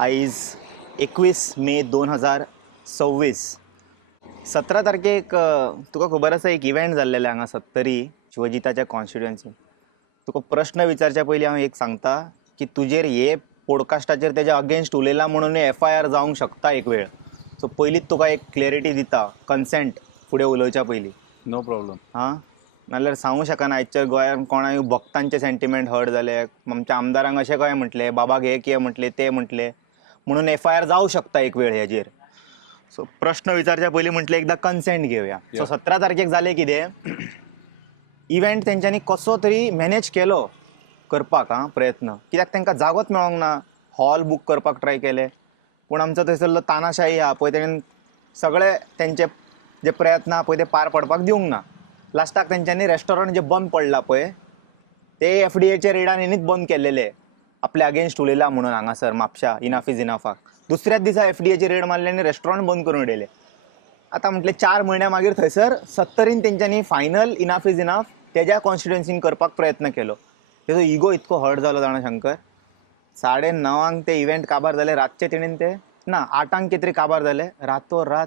आयज 21 मे 2026 17 तारखेक तुका खबर आसा एक इव्हेंट जाल्लेले हांगा सत्तरी शिवजिताच्या कॉन्स्टिट्युएन्सीन. तुका प्रश्न विचारच्या पयलीं हांव एक सांगता की तुजेर हे पॉडकास्टाचेर तेज्या अगेन्स्ट उलयला म्हणून FIR जावंक शकता एक वेळ. सो पयलींच तुका एक क्लॅरिटी दिता कन्सेंट फुडें उलोवच्या पयलीं. No problem. हां नाल्यार सांगूं शकना आयच्या गोंयांत कोणाय भक्तांचे सेंटिमेंट हर्ट जाले, आमच्या आमदारांक अशें कशें म्हटलें, बाबाक हे कितें म्हटलें ते म्हटलें म्हणून FIR जावं शकता एक वेळ हेजेर. सो प्रश्न विचारच्या पयलीं म्हटलें एकदां कन्सेंट घेवया. सो 17 तारखेक जालें कितें, इव्हेंट तेंच्यांनी कसो तरी मॅनेज केलो करपाक प्रयत्न, कित्याक तांकां जागोच मेळोंक ना. हॉल बूक करपाक ट्राय केले पूण आमचो थंयसरलो तानाशाही आहा पळय तेणेन सगळे तेंचे जे प्रयत्न आहा पळय ते पार पडपाक दिवंक ना. लास्टाक तेंच्यांनी रेस्टॉरंट जे बंद पडला पळय ते FDAच्या रेडान हेणीच बंद केल्लेले, आपल्या अगेन्स्ट उलयला म्हणून हांगासर म्हापशा इनफ इज इनफाक. दुसऱ्याच दिसा FDAची रेड मारली आनी रेस्टॉरंट बंद करून उडयले. आतां म्हटलें 4 म्हयन्या मागीर थंयसर सत्तरीन तेंच्यांनी फायनल इनफ इज इनफ तेज्या कॉन्स्टिट्युएन्सीन करपाक प्रयत्न केलो. तेजो इगो इतको हर्ट जालो जाणा शंकर. 9:30 ते इव्हेंट काबार जाले, रातचे तेणीन ते 8 कितें तरी काबार जाले, रातोरात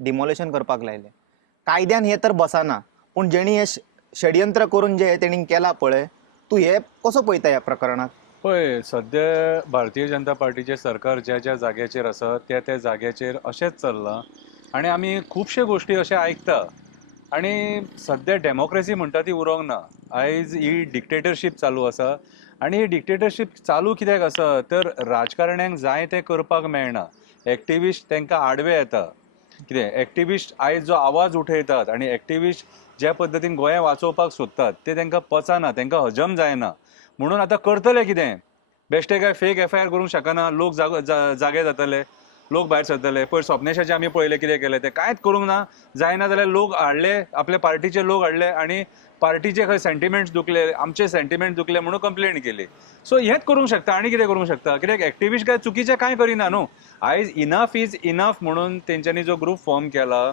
डिमोलेशन करपाक लायले. कायद्यान हे तर बसना पूण जेणी हे षडयंत्र करून जे तेणीन केला पळय, तूं हे कसो पळयता ह्या प्रकरणाक? पळय, सध्या भारतीय जनता पार्टीचे सरकार ज्या ज्या जाग्याचेर आसा त्या जाग्याचेर अशेंच चल्लां आनी आमी खुबशे गोश्टी अशें आयकता आनी सध्या डेमोक्रेसी म्हणटा ती उरोंक ना. आयज ही डिक्टेटरशीप चालू आसा आनी ही डिक्टेटरशीप चालू कित्याक आसा तर राजकारण्यांक जाय तें करपाक मेळना. एक्टिविस्ट तांकां आडवे येता. कितें एक्टिविस्ट आयज जो आवाज उठयतात आनी एक्टिविस्ट ज्या पद्दतीन गोंय वाचोवपाक सोदतात ते तांकां पचना, तांकां हजम जायना. म्हणून आतां करतले कितें? बेश्टे काय फेक FIR करूंक शकना, लोक जागे जातले, लोक भायर सरतले. पयर स्वप्नेशाचे आमी पळयले कितें केलें तें, कांयच करूंक ना. जायना जाल्यार लोक हाडले, आपले पार्टीचे लोक हाडले आनी पार्टीचे खंय सेंटिमेंट्स दुखले, आमचे सेंटिमेंट दुखले म्हणून कंप्लेंट केली. सो हेंच करूंक शकता आनी कितें करूंक शकता? कित्याक एक्टिविस्ट काय चुकीचें कांय करिना न्हू. आयज इनफ इज इनफ म्हणून तेंच्यांनी जो ग्रूप फॉर्म केला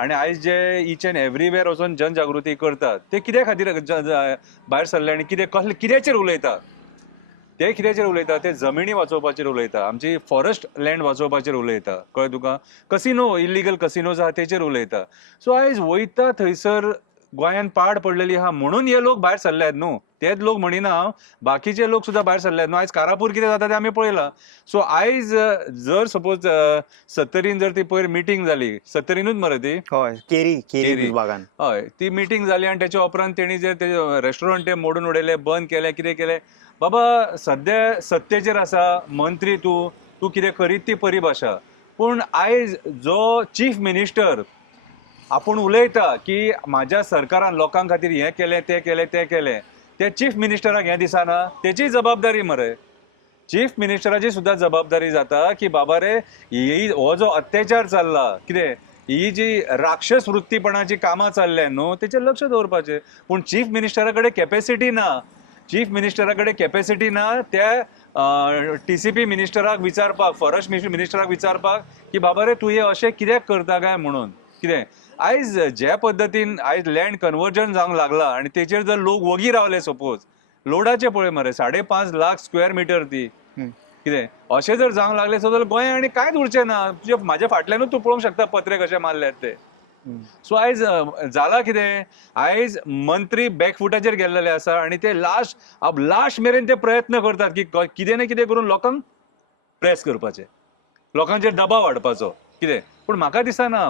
आनी आयज जे ईच एंड एवरीवेर वचून जनजागृती करतात ते कित्या खातीर भायर सरले आनी कित्याचेर उलयता? ते कित्याचेर उलयता? ते जमिनी वाचोवपाचेर उलयता, आमची फॉरेस्ट लँड वाचोवपाचेर उलयता. कळ्ळें तुका? कसिनो, इल्लिगल कसिनोज आहा तेचेर उलयता. सो आयज वयता थंयसर गोंयान पाड पडलेली आहा म्हणून हे लोक भायर सरल्यात न्हू. तेच लोक म्हणिना हांव, बाकीचे लोक सुद्दां भायर सरल्यात न्हू. आयज कारापूर कितें जाता तें आमी पळयलां. सो आयज जर सपोज सत्तरीन जर ती पयर मिटींग जाली, सत्तरीनूच मरे ती, हय, केरी विभागान. हय, ती मिटींग जाली आनी तेच्या उपरांत तेणी जे ते रेस्टॉरंट ते मोडून उडयले, बंद केले, कितें केलें. बाबा सध्या सत्तेचेर आसा, मंत्री तूं कितें करीत ती परिभाशा. पूण आयज जो चीफ मिनिस्टर आपूण उलयता की म्हाज्या सरकारान लोकां खातीर हें केलें, तें केलें, तें केलें, ते चीफ मिनिस्टराक हें दिसना? तेची जबाबदारी मरे. चीफ मिनिस्टराची सुद्दां जबाबदारी जाता की बाबा रे, हो जो अत्याचार चल्ला, कितें ही जी राक्षस वृत्तीपणाची कामां चल्ल्या न्हू, तेचेर लक्ष दवरपाचें. पूण चीफ मिनिस्टरा कडेन कॅपॅसिटी ना. चीफ मिनिस्टरा कडेन कॅपॅसिटी ना त्या TCP मिनिस्टराक विचारपाक, फॉरेस्ट मिनिस्टराक विचारपाक की बाबा रे तूं हे अशें कित्याक करता काय म्हणून. कितें आयज ज्या पद्दतीन आयज लँड कन्वर्जन जावंक लागला आनी तेचेर जर लोक वगी रावले, सपोज लोडाचे पळय मरे 5.5 लाख स्क्वेअर मिटर ती, कितें अशें जर जावंक लागले जाल्यार गोंय आनी कांयच उरचें ना. म्हाज्या फाटल्यानूच तूं पळोवंक शकता पत्रे कशे मारल्यात ते. सो आयज जाला कितें, आयज मंत्री बॅकफुटाचेर गेल्लेले आसा आनी ते लास्ट मेरेन ते प्रयत्न करतात की कितें ना कितें करून लोकांक प्रेस करपाचें, लोकांचेर दबाव हाडपाचो. कितें पूण म्हाका दिसना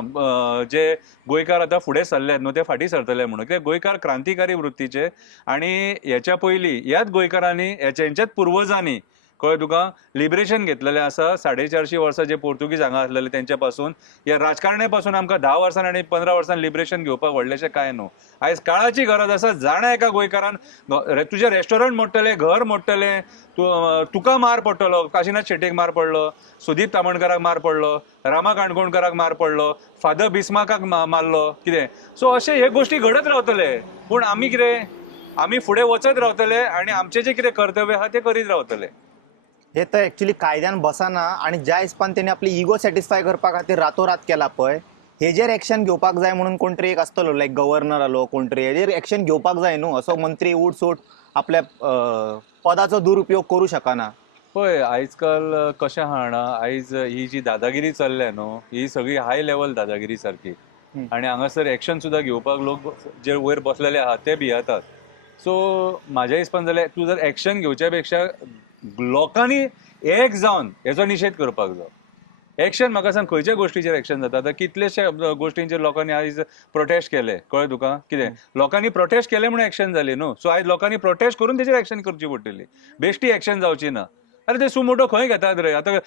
जे गोंयकार आतां फुडें सरल्यात न्हू ते फाटीं सरतले म्हणून. कित्याक गोंयकार क्रांतिकारी वृत्तीचे आनी हेच्या पयलीं ह्याच गोंयकारांनी हेंच्याच पुर्वजांनी, कळ्ळें तुका, लिबरेशन घेतलेलें आसा. 450 वर्सां जे पोर्तुगीज हांगा आसलेले तेंच्या पासून, ह्या राजकारण्या पासून आमकां 10 वर्सान आनी 15 वर्सान लिबरेशन घेवपाक व्हडलेशें कांय न्हू. आयज काळाची गरज आसा. जाणा एका गोंयकारान तुजें रेस्टॉरंट मोडटलें, घर मोडटलें, तुका मार पडटलो, काशिनाथ शेट्टेक मार पडलो, सुदीप तामणकाराक मार पडलो, रामा काणकोणकाराक मार पडलो, फादर बिस्माकाक मारलो, कितें. सो अशें हे गोश्टी घडत रावतले. पूण आमी कितें, आमी फुडें वचत रावतले आनी आमचें जें कितें कर्तव्य आहा तें करीत रावतले. हे तर एक्चुअली कायद्यान बसना आनी ज्या हिसपान तेणी आपली इगो सॅटिस्फाय करपा खातीर रातोरात केला पळय, हेजेर एक्शन घेवपाक जाय म्हणून कोण तरी एक आसतलो, लायक गव्हर्नर आलो कोण तरी, हेजेर एक्शन घेवपाक जाय न्हू. असो मंत्री उठ सूट आपल्या पदाचो दुरुपयोग करू शकना. पळय आयज काल कशें आहा जाणा, आयज ही जी दादागिरी चल्ल्या न्हू, ही सगळी हाय लेवल दादागिरी सारकी. हम्म. आणि हांगासर एक्शन सुद्धा घेवपाक लोक जे वयर बसलेले आहात ते भियेतात. सो म्हाज्या हिसपान जाल्यार तूं जर एक्शन घेवच्या पेक्षा लोकांनी एक जावन हेचो निशेध करपाक जाय. एक्शन म्हाका सांग खंयच्या गोष्टीचेर एक्शन जाता? आतां कितलेशे गोष्टींचेर लोकांनी आयज प्रोटेस्ट केले, कळ्ळें तुका? कितें लोकांनी प्रोटेस्ट केले म्हणून एक्शन जाली न्हू. सो आयज लोकांनी प्रोटेस्ट करून तेचेर एक्शन करची पडटली, बेश्टी एक्शन जावची ना. अरे ते सुमोटो खंय घेतात रे? आतां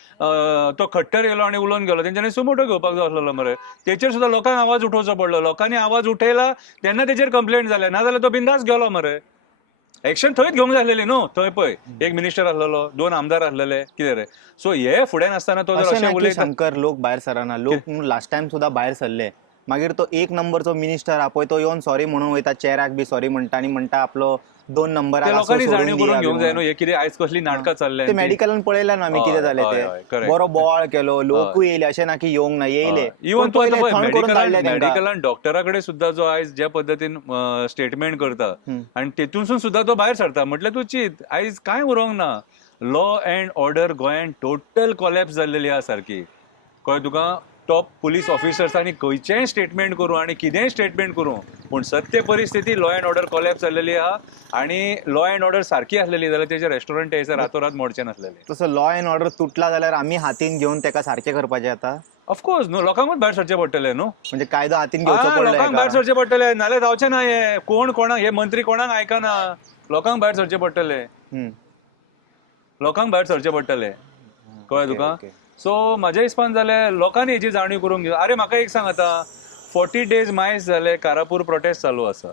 तो खट्टर येयलो आनी उलोवन गेलो, तेंच्यांनी सुमोटो घेवपाक जाय आसलेलो मरे. तेचेर सुद्दां लोकांक आवाज उठोवचो पडलो. लोकांनी आवाज उठयला तेन्ना तेचेर कंप्लेंट जाले, नाजाल्यार तो बिंदास गेलो मरे. एक्शन थंयच घेवंक जाय आसलेली न्हू. थंय पळय एक मिनिस्टर आसलेलो, 2 आमदार आसलेले, कितें रे. सो हे फुडें नासतना तो जर अशें अशें ना की उलयता. शंकर लोक भायर सराना, लोक लास्ट टायम सुद्धा भायर सरले. मागीर तो 1 नंबरचो मिनिस्टर आहा पळय, तो येवन सॉरी म्हणून वयता, चेराक बी सॉरी म्हणटा आनी म्हणटा आपलो 2 नंबराक ते असो लोकांनी सोडून जाणीव करून दिया घेवंक जाय म्हणून. न्हू, हे कितें आयज कसली नाटकां चल्ल्या ते मेडिकलान पळयलें न्हू आमी कितें जालें हय, ते. हय, correct. बरो बोवाळ केलो, लोकूय येयले, अशें ना की येवंक ना, येयले. इवन तूं आतां पळय थंड करून धाडले तेंकां. मेडिकलान डॉक्टरा कडेन सुद्दां जो आयज ज्या पद्दतीन स्टेटमेंट करता हम्म. आनी तेतूनसून सुद्दां तो भायर सरता, म्हटल्यार तूं चिंत आयज कांय उरोंक ना. लॉ अँड ऑर्डर गोंयांत टोटल कॉलॅप्स जाल्लेली आहा सारकी, कळ्ळें तुका. टॉप पुलीस ऑफिसर्सांनी खंयचेंय स्टेटमेंट करूं आनी कितेंय स्टेटमेंट करूं, पूण सत्य परिस्थिती लॉ अँड ऑर्डर कॉलॅप्स जाल्लेली आहा. आनी लॉ अँड ऑर्डर सारकी आसलेली जाल्यार तेजे रेस्टॉरंट हैसर रातोरात मोडचे नासलेले. तसो लॉ अँड ऑर्डर तुटला जाल्यार आमी हातीन घेवन तेका सारकें करपाचें आतां. ऑफकोर्स न्हू, लोकांकूच भायर सरचें पडटलें न्हू. म्हणजे कायदो हातीन घेवचो पडलो लोकांक भायर हेका. सरचें पडटलें, नाल्यार जावचें ना. हे कोण कोणाक, हे मंत्री कोणाक आयकना. लोकांक भायर सरचें पडटलें, हम्म. लोकांक भायर सरचें पडटलें, कळ्ळें ओके, तुका. ओके. सो म्हाज्या हिसपान जाल्यार लोकांनी हेची जाणीव करूंक घेवं. अरे म्हाका एक सांग, आतां 40 days मायज जाले कारापूर प्रोटेस्ट चालू आसा.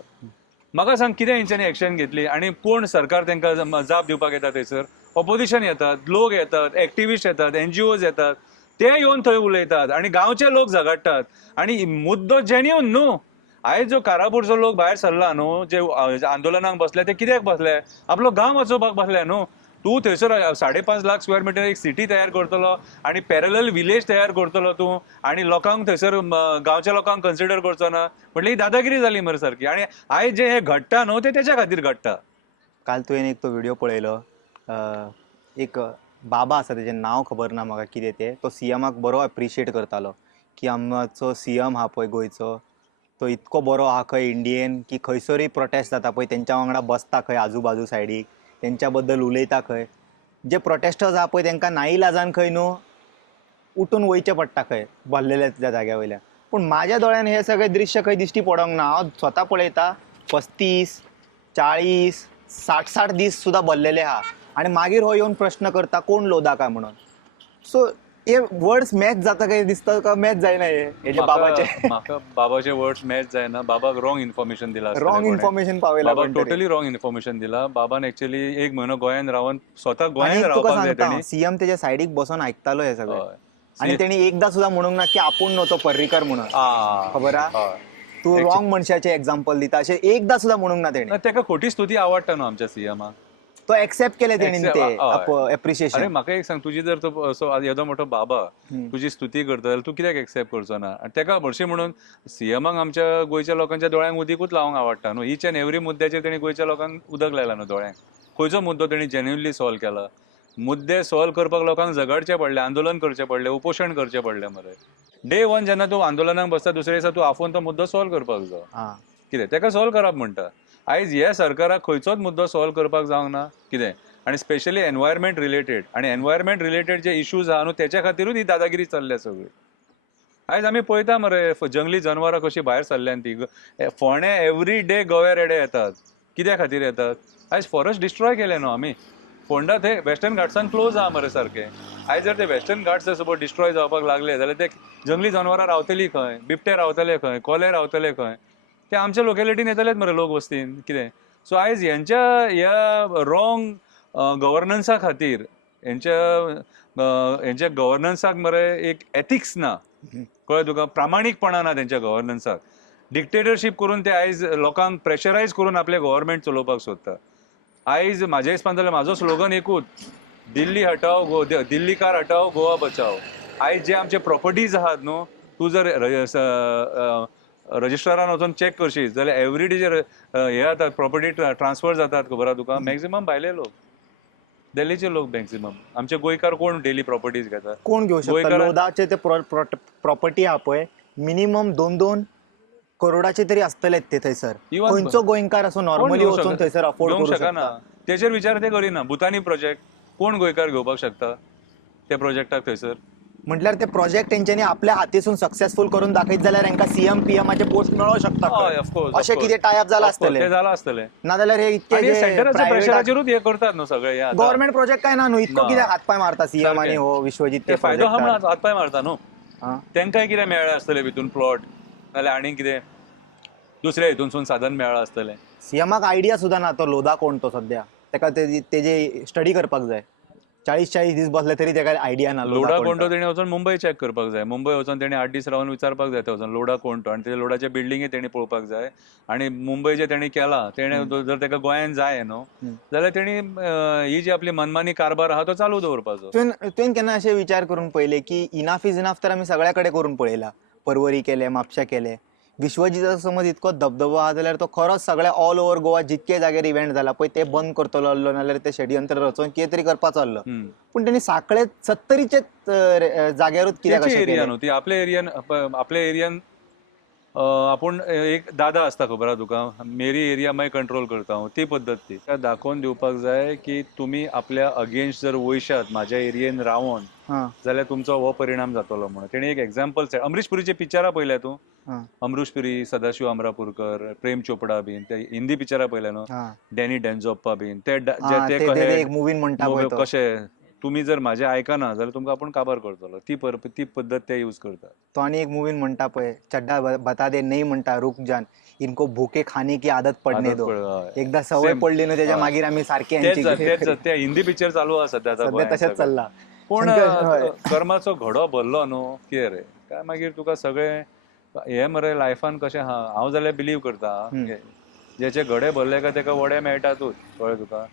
म्हाका सांग कितें हेंच्यांनी एक्शन घेतली आनी कोण सरकार तांकां जाप दिवपाक येता थंयसर? ऑपोजिशन येतात, लोक येतात, एक्टिविस्ट येतात, NGOs येतात, ते येवन थंय उलयतात आनी गांवचे लोक झगडटात. आनी मुद्दो जेन्युन न्हू. आयज जो कारापूरचो लोक भायर सरला न्हू, जे आंदोलनाक बसले, ते कित्याक बसले? आपलो गांव वाचोवपाक बसले न्हू. तूं थंयसर 5.5 लाख स्क्वेअर मिटर एक सिटी तयार करतलो आनी पॅरलल विलेज तयार करतलो तूं, आनी लोकांक थंयसर गांवच्या लोकांक कन्सिडर करचो ना, म्हटल्यार ही दादागिरी जाली मरे सारकी. आनी आयज जे हे घडटा न्हू, ते तेच्या खातीर घडटा. काल तुवें एक तो व्हिडिओ पळयलो, एक बाबा आसा, तेजें नांव खबर ना म्हाका कितें तें. तो सीएमाक बरो एप्रिशिएट करतालो की आमचो सीएम आहा पळय गोंयचो, तो इतको बरो आहा खंय इंडियेन, की खंयसरूय प्रोटेस्ट जाता पळय तेंच्या वांगडा बसता खंय आजूबाजू सायडीक, तेंच्या बद्दल उलयता खंय. जे प्रोटेस्टर्स आहा पळय तेंकां नाईलाजान खंय न्हू उठून वयचें पडटा खंय भरलेल्या त्या जाग्या वयल्यान. पूण म्हाज्या दोळ्यान हे सगळे दृश्य खंय दिश्टी पडोंक ना. हांव स्वता पळयता 35, 40, 60 दीस सुद्दां भरलेले आहा आनी मागीर हो येवन प्रश्न करता कोण लोदा काय म्हणून. सो हे वर्ड्स मॅच जाता काय दिसता का? मॅच जायना हे जे बाबाचे. म्हाका बाबाचे वर्ड्स मॅच जायना. बाबाक रॉंग इन्फॉर्मेशन दिला. रॉंग इन्फॉर्मेशन पावयला. बाबा टोटली रॉंग इन्फॉर्मेशन दिला. बाबान एक्चुअली 1 म्हयनो गोंयांत रावन स्वता गोंयांत तुका रावपाक जाय सांगता, तेणी. सीएम तेच्या सायडीक बसून आयकतालो हे सगळें. हय. आणि तेणी एकदा सुद्धा म्हणूंक ना की आपूण नव्हतो पर्रीकर म्हणून. खबर आहा? हय. तू रॉंग मनशाचे एक्झाम्पल दिता अशें एकदा सुद्धा म्हणूंक ना तेणी. तेका खोटी स्तुती आवडटा न्हू आमच्या सीएमाक. तो एक्सेप्ट केले तेणी ते अरे एप्रिशिएशन. म्हाका एक सांग, तुजी जर तो असो येदो मोठो बाबा तुजी स्तुती करता जाल्यार तूं कित्याक एक्सेप्ट करचो ना? आनी तेका हरशीं म्हणून सीएमाक आमच्या गोंयच्या लोकांच्या दोळ्यांक उदीकूच लावंक आवडटा न्हू. ईच एंड एवरी मुद्द्याचेर तेणी गोंयच्या लोकांक उदक लायला न्हू दोळ्यांक. खंयचो मुद्दो तेणी जेन्युनली सॉल्व केला? मुद्दे सॉल्व करपाक लोकांक झगडचें पडलें, आंदोलन करचें पडलें, उपोशण करचें पडलें मरे. डे 1 जेन्ना तूं आंदोलनाक बसता, दुसऱ्या दिसा तूं आफोवन तो मुद्दो सॉल्व करपाक जाय. कितें तेका सॉल्व करप म्हणटा. आयज ह्या सरकाराक खंयचोच मुद्दो सॉल्व करपाक जावंक ना. कितें आनी स्पेशली एनवायरमेंट रिलेटेड, आनी एनवायरमेंट रिलेटेड जे इश्यूज आहा न्हू तेच्या खातीरूच ही दादागिरी चल्ल्या सगळी. आयज आमी पळयता मरे जंगली जनवरां कशी भायर सरल्यान ती. फोंडे एवरी डे गोवे रेडे येतात. कित्या खातीर येतात? आयज फॉरेस्ट डिस्ट्रॉय केले न्हू आमी. फोंडा थंय वेस्टर्न घाट्सान क्लोज आहा मरे सारकें. आयज जर ते वेस्टर्न घाट्स जर सपोज डिस्ट्रॉय जावपाक लागले जाल्यार ते जंगली जनवरां रावतलीं खंय? बिबटे रावतले खंय? कोले रावतले खंय? ते आमच्या लोकेलिटीन येतलेच मरे लोक वस्तीन. कितें सो आयज ह्या रॉंग गव्हर्नन्सा खातीर हेंच्या गव्हर्नन्साक मरे एक एथिक्स ना. कळ्ळें तुका? प्रामाणीकपणा ना तेंच्या गव्हर्नन्साक. डिक्टेटरशीप करून ते आयज लोकांक प्रेशरायज करून आपले गव्हर्नमेंट चलोवपाक सोदता. आयज म्हाज्या हिसपान जाल्यार म्हाजो स्लोगन एकूच, दिल्ली हटाओ दिल्ली कार हटाओ गोवा बचाओ. आयज जे आमचे प्रॉपर्टीज आहात न्हू, तूं जर रजिस्ट्रारान वचून चॅक करशीत जाल्यार एवरी डे जे हे जातात प्रॉपर्टी ट्रान्सफर जातात खबर आहा तुका, मॅक्झिमम भायले लोक. दिल्लीचे लोक मॅक्झिमम. आमचे गोंयकार कोण डेली प्रॉपर्टीज घेतात? कोण घेऊ शकता? गोंयकारां- लोधाचे ते प्रॉपर्टी हा पळय मिनिमम 2-2 करोडाचे तरी असतलेच ते थंयसर. Even खंयचो गोंयकार असो कोण नॉर्मली घेवंक वचून शकता? थंयसर अफोर्ड घेवंक करू शकना. शकता. तेजेर विचार ते करिना. भुतानी प्रोजेक्ट कोण गोंयकार घेवपाक शकता त्या प्रोजेक्टाक थंयसर? म्हटल्यार ते प्रोजेक्ट तेंच्यांनी आपल्या हातीसून सक्सेसफुल करून दाखयत जाल्यार तांकां सीएम पीएमाचे पोस्ट मेळों शकता हय, खंय. of course, of अशें course. कितें टायअप जाला Of course, आसतले ते जाला आसतले. नाजाल्यार हे इतके आणि जे सेंटराच्या private प्रेशराचेरूच हे करतात न्हू सगळे हे आता. गव्हर्नमेंट प्रोजेक्ट काय ना न्हू इतको ना. कित्याक हातपाय मारता सीएम सारकें. आनी हो विश्वजीत ते ते फायदो हा प्रोजेक्टार. म्हणून हातपाय मारता न्हू. हां. तेंकाय कितें मेळ्ळें आसतलें भितून प्लॉट नाल्यार आनी कितें दुसऱ्या हितूनसून साधन मेळ्ळां आसतलें. सीएमाक आयडिया सुद्दां ना तो लोधा कोण तो सध्या. ताका तेजे स्टडी करपाक जाय. 40-40 दीस बसले तरी ताका आयडिया ना लोडा कोण कोण तो. तो तेणी वचून मुंबय चॅक करपाक जाय. मुंबय वचून तेणी 8 दीस रावन विचारपाक जाय थंय वचून लोडा कोण तो, आनी ते लोडाचे बिल्डिंगे तेणी पळोवपाक जाय. आनी मुंबय जे तेणी केला तेणे जर ताका गोंयांत जाय न्हू जाल्यार तेणी ही जी आपली मनमानी कारभार आहा तो चालू दवरपाचो. तुवें केन्ना अशें विचार करून पळयले की इनाफ इज इनाफ तर आमी सगळ्या कडेन करून पळयला. पर्वरी केले, म्हापशा केले. विश्वजीताचो समज इतको धबधबो आहा जाल्यार तो खरोच सगळ्या ऑल ओव्हर गोवा जितके जाग्यार इव्हेंट जाला पळय ते बंद करतलो आसलो नाल्यार ते षडयंत्र रचोवन कितें तरी करपाचो आसलो. पूण तेणी साखळे 70चे जाग्यारूच कित्याक त्याची अशें एरिया केलें? न्हू ती. आपल्या एरियान आपूण एक दादा आसता खबर आहा तुका, मेरी एरिया माय कंट्रोल करता हांव, ती पद्दत ती. दाखोवन दिवपाक जाय की तुमी आपल्या अगेन्स्ट जर वयशात म्हाज्या एरियेन रावोन हां, जाल्यार तुमचो हो परिणाम जातलो म्हणून. तेणी एक एक्झाम्पल अमरीश पुरीचे पिक्चरां पळयल्या तूं? हां, अमरीश पुरी, सदाशिव अमरापूरकर, प्रेम चोपडा बीन ते हिंदी पिक्चरां पळयल्या न्हू? हां. डॅनी डेन्झोप्पा बीन ते हां, ते ते एक मुवीन म्हणटा पळय तो. कशे तुमी जर म्हाजें आयकना जाल्यार तुमकां आपूण काबार करतलो. ती पद्दत ते यूज करतात. तो आनी एक मुवीन म्हणटा पळय चड्डा बता दे नहीं म्हणटा रुक जान इनको भूखे खाने की आदत पडने आदत दो. हय. एकदा सवय Same. पडली न्हू तेच्या हय. मागीर आमी सारके तेच ते हिंदी पिक्चर चालू आहा सध्या आता सध्या गोंयांत तशेंच सगळें. चल्ला. पूण हय. कर्माचो घडो भरलो न्हू कितें रे काय मागीर तुका सगळें हे मरे लायफान कशें आहा. हांव जाल्यार बिलीव करता जेचे घडे भरले काय तेका वडे मेळटातूच कळ्ळें तुका.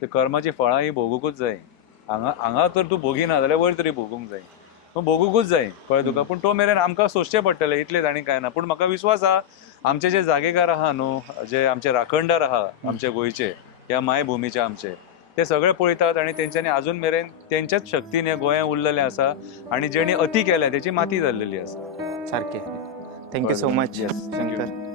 ते कर्माची फळां ही भोगूंकूच जाय. हांगा तर तूं भोगिना जाल्यार वयर तरी भोगूंक जाय. भोगूंकूच जाय कळ्ळें तुका. पूण तो मेरेन आमकां सोंसचें पडटलें इतलेंच आनी कांय ना. पूण म्हाका विश्वास आहा आमचे जे जागेकार आहा न्हू जे आमचे राखणदार आहा आमचे गोंयचे ह्या मायभुमीचे आमचे ते सगळे पळयतात आनी तेंच्यांनी अजून मेरेन तेंच्याच शक्तीन हे गोंया उरलेलें आसा आनी जेणी अती केल्या तेची माती जाल्लेली आसा. सारकें. Thank you so much Yes, thank you. Shankar.